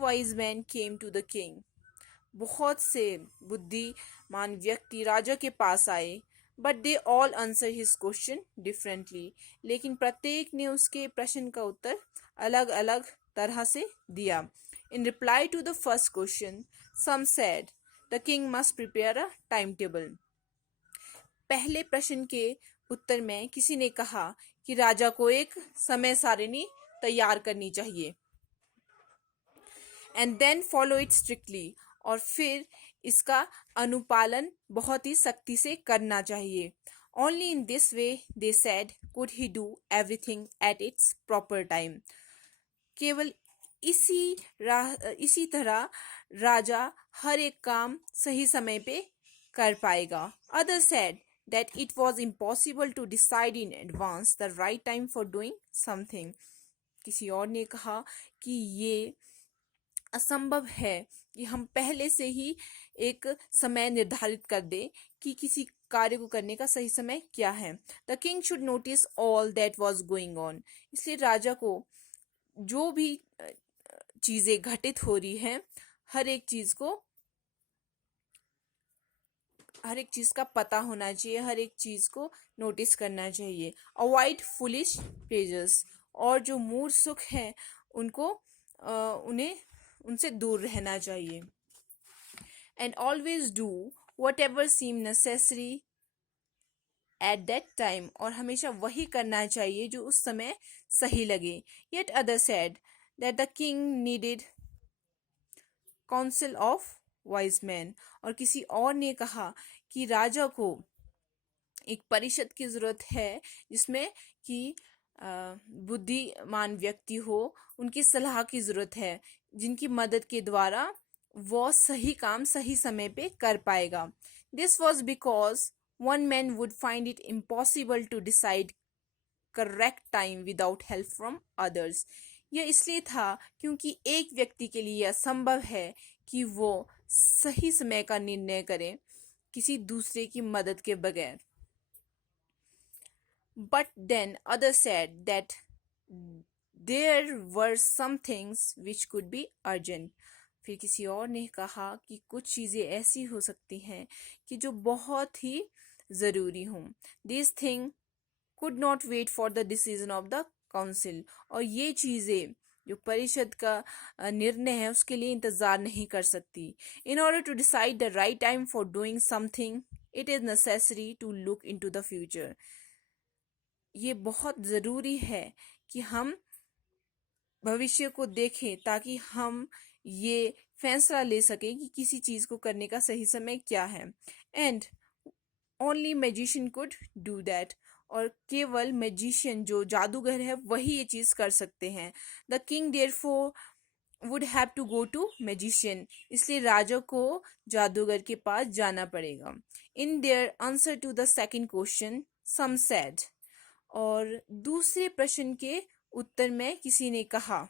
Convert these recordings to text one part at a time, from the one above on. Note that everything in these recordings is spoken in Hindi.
wise men came to the king. बहुत से बुद्धिमान व्यक्ति राजा के पास आए, but they all answer his question differently. लेकिन प्रत्येक ने उसके प्रश्न का उत्तर अलग अलग तरह से दिया. In reply to the first question, some said the king must prepare a time table. पहले प्रश्न के उत्तर में किसी ने कहा कि राजा को एक समय सारिणी तैयार करनी चाहिए. And then follow it strictly, और फिर इसका अनुपालन बहुत ही सख्ती से करना चाहिए. Only in this way, they said, could he do everything at its proper time. केवल इसी तरह राजा हर एक काम सही समय पे कर पाएगा. Other said that it was impossible to decide in advance the right time for doing something. किसी और ने कहा कि ये असंभव है कि हम पहले से ही एक समय निर्धारित कर दें कि किसी कार्य को करने का सही समय क्या है. The king should notice all that was going on. इसलिए राजा को जो भी चीज़ें घटित हो रही हैं, हर एक चीज़ का पता होना चाहिए, हर एक चीज़ को नोटिस करना चाहिए. अवॉइड फुलिश प्लेजर्स, और जो मूड सुख हैं उनसे दूर रहना चाहिए. And always do whatever seem necessary at that time, और हमेशा वही करना चाहिए जो उस समय सही लगे. Yet other said that the king needed council of wise man, और किसी और ने कहा कि राजा को एक परिषद की जरूरत है जिसमें कि बुद्धिमान व्यक्ति हो, उनकी सलाह की जरूरत है, जिनकी मदद के द्वारा वो सही काम सही समय पे कर पाएगा. This was because one man would find it impossible to decide correct time without help from others. यह इसलिए था क्योंकि एक व्यक्ति के लिए यह संभव है कि वो सही समय का निर्णय करे किसी दूसरे की मदद के बगैर. But then others said that there were some things which could be urgent. फिर किसी और ने कहा कि कुछ चीज़ें ऐसी हो सकती हैं कि जो बहुत ही ज़रूरी हों. These things could not wait for the decision of the council. और ये चीज़ें जो परिषद का निर्णय है उसके लिए इंतज़ार नहीं कर सकती. In order to decide the right time for doing something, it is necessary to look into the future. ये बहुत ज़रूरी है कि हम भविष्य को देखें ताकि हम ये फैसला ले सकें कि किसी चीज़ को करने का सही समय क्या है. And only magician could do that, और केवल मैजिशियन जो जादूगर है वही ये चीज़ कर सकते हैं. The king therefore would have to go to magician, इसलिए राजा को जादूगर के पास जाना पड़ेगा. In their answer to the second question, some said, और दूसरे प्रश्न के उत्तर में किसी ने कहा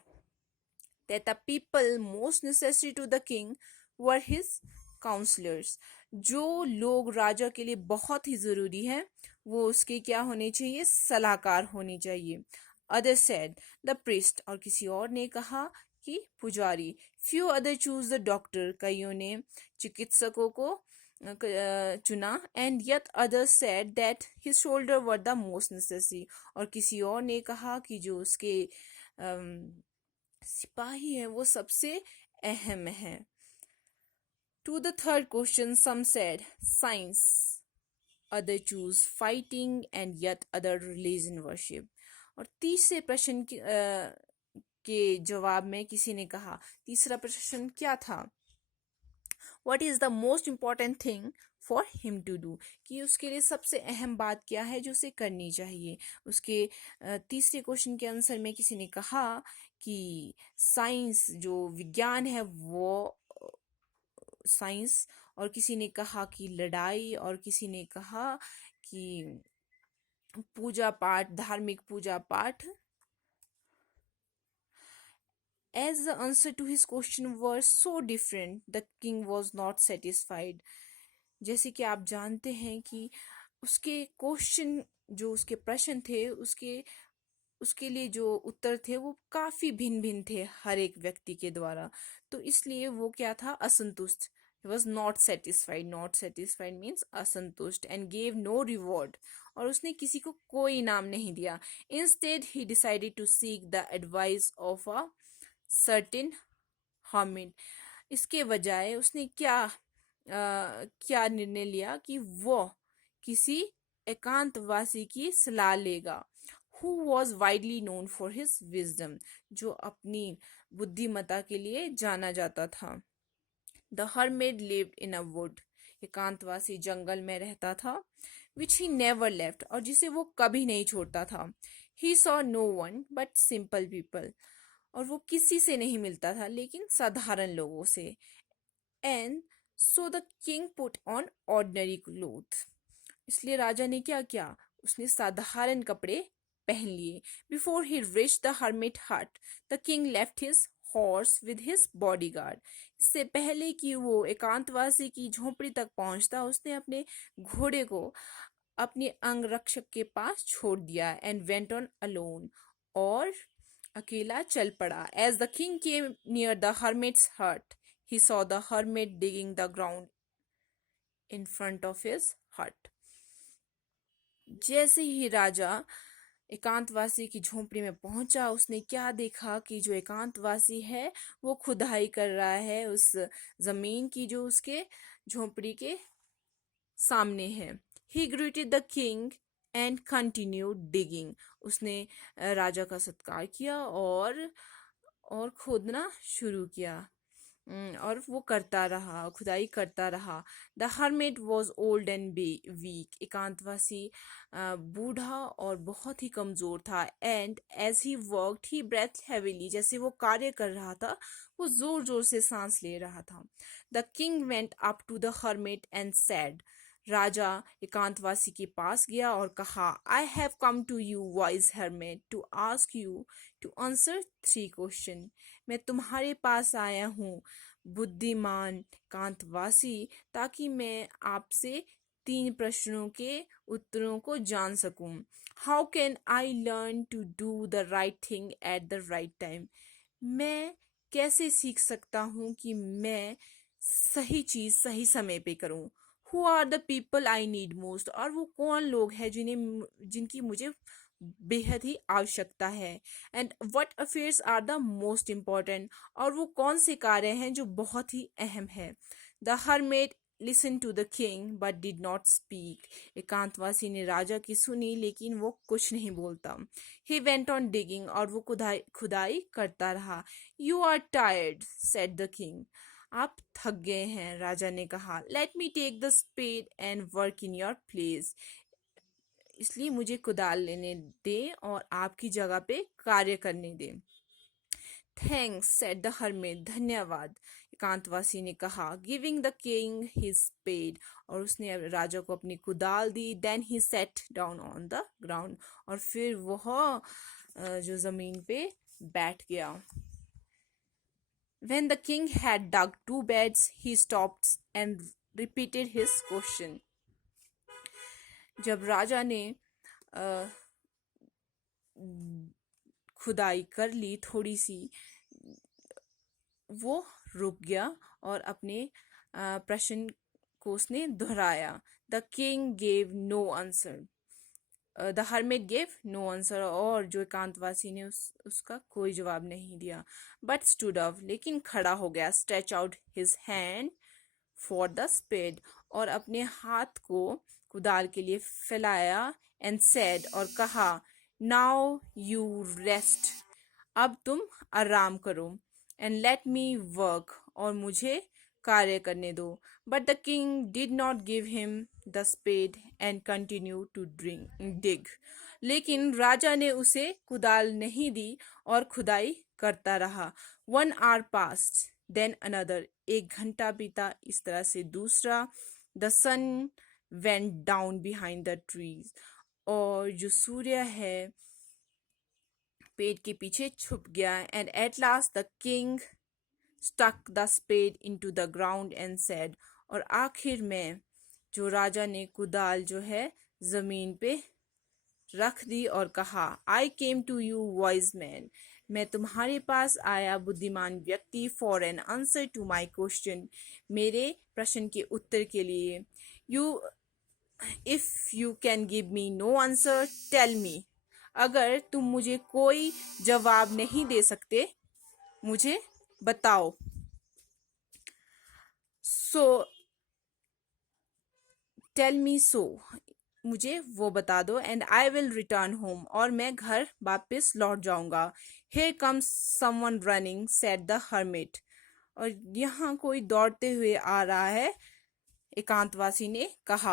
that the people most necessary to the king were his counselors. जो लोग राजा के लिए बहुत ही ज़रूरी हैं वो उसके क्या होने चाहिए, सलाहकार होने चाहिए. Others said the priest, और किसी और ने कहा कि पुजारी. Few other choose the doctor, कईयों ने चिकित्सकों को चुना. And yet others said that his shoulder were the most necessary, और किसी और ने कहा कि जो उसके सिपाही हैं वो सबसे अहम है. To the third question, some said science, other choose fighting, and yet other religion worship. और तीसरे प्रश्न के जवाब में किसी ने कहा, तीसरा प्रश्न क्या था, What is the most important thing for him to do, कि उसके लिए सबसे अहम बात क्या है जो उसे करनी चाहिए. उसके तीसरे क्वेश्चन के आंसर में किसी ने कहा कि साइंस जो विज्ञान है वो साइंस, और किसी ने कहा कि लड़ाई, और किसी ने कहा कि पूजा पाठ, धार्मिक पूजा पाठ. As the answer to his question were so different, the king was not satisfied. जैसे कि आप जानते हैं कि उसके क्वेश्चन जो उसके प्रश्न थे उसके उसके लिए जो उत्तर थे वो काफी भिन्न भिन्न थे हर एक व्यक्ति के द्वारा। तो इसलिए वो क्या था, असंतुष्ट। he was not satisfied means असंतुष्ट, and gave no reward, और उसने किसी को कोई इनाम नहीं दिया। instead he decided to seek the advice of a certain hermit। इसके बजाय उसने क्या निर्णय लिया कि वो किसी एकांतवासी की सलाह लेगा। who was widely known for his wisdom, जो अपनी बुद्धिमत्ता के लिए जाना जाता था। The hermit lived in a wood, एकांतवासी जंगल में रहता था। which he never left, और जिसे वो कभी नहीं छोड़ता था। he saw no one but simple people, और वो किसी से नहीं मिलता था लेकिन साधारण लोगों से। and so the king put on ordinary clothes, इसलिए राजा ने क्या किया, उसने साधारण कपड़े पहन लिए। Before he reached the hermit hut, the king left his horse with his bodyguard. इससे पहले कि वो एकांतवासी की झोपड़ी तक पहुंचता, उसने अपने घोड़े को अपने अंगरक्षक के पास छोड़ दिया। एंड वेंट ऑन अलोन, और अकेला चल पड़ा। As the king came near the hermit's hut, he saw the hermit digging the ground in front of his hut। जैसे ही राजा एकांतवासी की झोपड़ी में पहुंचा, उसने क्या देखा कि जो एकांतवासी है वो खुदाई कर रहा है उस जमीन की जो उसके झोपड़ी के सामने है। ही greeted the king and continued digging, उसने राजा का सत्कार किया और खोदना शुरू किया। और वो करता रहा, खुदाई करता रहा। The hermit was old and weak, एकांतवासी बूढ़ा और बहुत ही कमजोर था। And as he worked he breathed heavily, जैसे वो कार्य कर रहा था वो जोर जोर से सांस ले रहा था। The king went up to the hermit and said, राजा एकांतवासी के पास गया और कहा, I have come to you wise hermit to ask you to answer 3 question. मैं तुम्हारे पास आया हूँ बुद्धिमान एकांतवासी, ताकि मैं आपसे 3 प्रश्नों के उत्तरों को जान सकूं। How can I learn to do the right thing at the right time, मैं कैसे सीख सकता हूँ कि मैं सही चीज सही समय पे करूँ। Who are the people I need most, और वो कौन लोग हैं जिनकी मुझे बेहद ही आवश्यकता है। And what affairs are the most important, और वो कौन से कार्य हैं जो बहुत ही अहम है। The hermit listen to the king but did not speak, एकांतवासी ने राजा की सुनी लेकिन वो कुछ नहीं बोलता। ही वेंट ऑन डिगिंग, और वो खुदाई करता रहा। You are tired said the king, आप थक गए हैं, राजा ने कहा। Let me take the spade and work in your place, इसलिए मुझे कुदाल लेने दें और आपकी जगह पे कार्य करने दें। थैंक्स सेड द हर्मिट, धन्यवाद, एकांतवासी ने कहा। Giving the king his spade, और उसने राजा को अपनी कुदाल दी। Then he sat down on the ground, और फिर वह जो जमीन पे बैठ गया। When the king had dug 2 beds, he stopped and repeated his question. जब राजा ने खुदाई कर ली थोड़ी सी, वो रुक गया और अपने प्रश्न को उसने दोहराया। The king gave no answer, the hermit gave no answer, और जो एकांतवासी ने उसका कोई जवाब नहीं दिया। बट स्टूड अप, लेकिन खड़ा हो गया। Stretch out his hand for the spade, और अपने हाथ को कुदाल के लिए फैलाया। एंड सेड, और कहा, नाउ यू रेस्ट, अब तुम आराम करो। एंड लेट मी वर्क, और मुझे कार्य करने दो। But the king did not give him the spade and continue to dig, लेकिन राजा ने उसे कुदाल नहीं दी और खुदाई करता रहा। 1 hour passed, then another, 1 घंटा बीता, इस तरह से दूसरा। The sun went down behind the trees, और जो सूर्य है पेड़ के पीछे छुप गया। And at last the king stuck the spade into the ground and said, और आखिर में जो राजा ने कुदाल जो है जमीन पे रख दी और कहा, I came to you wise man, मैं तुम्हारे पास आया बुद्धिमान व्यक्ति, for an answer to my question, मेरे प्रश्न के उत्तर के लिए। You if you can give me no answer tell me, अगर तुम मुझे कोई जवाब नहीं दे सकते मुझे बताओ। सो टेल मी सो, मुझे वो बता दो, and I will return home, और मैं घर वापस लौट जाऊंगा। Here comes someone running said the hermit, और यहाँ कोई दौड़ते हुए आ रहा है, एकांतवासी ने कहा।